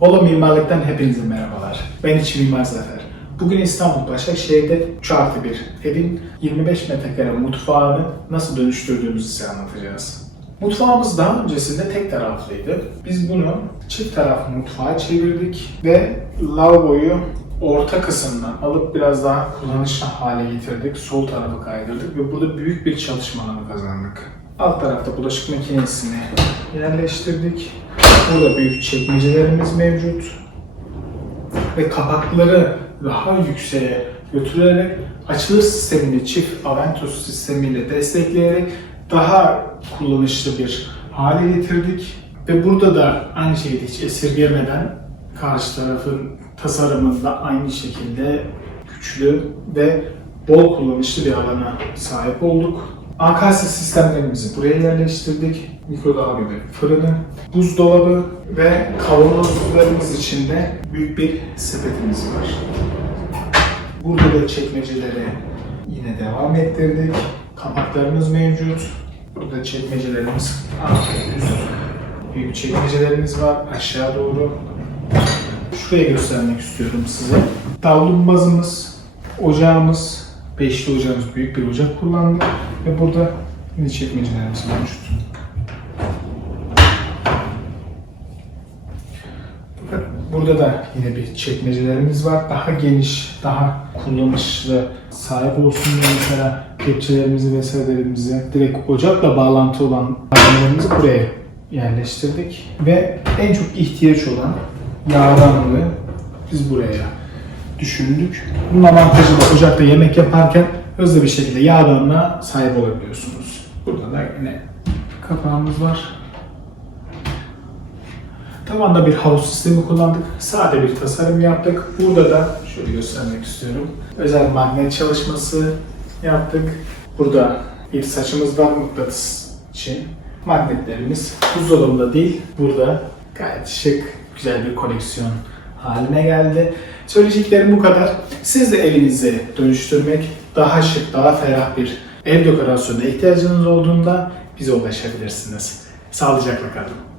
Ola Mimarlık'tan hepinize merhabalar. Ben İç Mimar Zafer. Bugün İstanbul Başakşehir'de 3 artı bir evin 25 metrekare mutfağını nasıl dönüştürdüğümüzü size anlatacağız. Mutfağımız daha öncesinde tek taraflıydı. Biz bunu çift taraflı mutfağa çevirdik ve lavaboyu orta kısımdan alıp biraz daha kullanışlı hale getirdik. Sol tarafı kaydırdık ve burada büyük bir çalışma alanı kazandık. Alt tarafta bulaşık makinesini yerleştirdik. Burada büyük çekmecelerimiz mevcut. Ve kapakları daha yükseğe götürerek açılış sistemini çift Aventus sistemiyle destekleyerek daha kullanışlı bir hale getirdik. Ve burada da aynı şekilde hiç esirgemeden karşı tarafın tasarımında aynı şekilde güçlü ve bol kullanışlı bir alana sahip olduk. AKS sistemlerimizi buraya yerleştirdik. Mikrodalga ve fırını, buzdolabı ve kavanozlarımız için de büyük bir sepetimiz var. Burada da çekmeceleri yine devam ettirdik. Kapaklarımız mevcut. Burada çekmecelerimiz. Büyük çekmecelerimiz var aşağı doğru. Şurayı göstermek istiyorum size. Davlumbazımız, ocağımız, beşli ocağımız büyük bir ocak kullandık ve burada yine çekmecelerimiz mevcut. Burada da yine bir çekmecelerimiz var. Daha geniş, daha kullanışlı, sahip olsun diye mesela kepçelerimizi vesairelerimizi direkt ocakla bağlantı olan malzemelerimizi buraya yerleştirdik. Ve en çok ihtiyaç olan yağdanlığı biz buraya düşündük. Bunun avantajı da ocakta yemek yaparken hızlı bir şekilde yağdanlığa sahip olabiliyorsunuz. Burada da yine kapağımız var. Tavanda bir havuz sistemi kullandık. Sade bir tasarım yaptık. Burada da şöyle göstermek istiyorum. Özel magnet çalışması yaptık. Burada bir saçımız var mıknatıs için. Magnetlerimiz buzdolabında değil, burada gayet şık, güzel bir koleksiyon haline geldi. Söyleyeceklerim bu kadar. Siz de evinizi dönüştürmek, daha şık, daha ferah bir ev dekorasyonuna ihtiyacınız olduğunda bize ulaşabilirsiniz. Sağlıcakla kalın.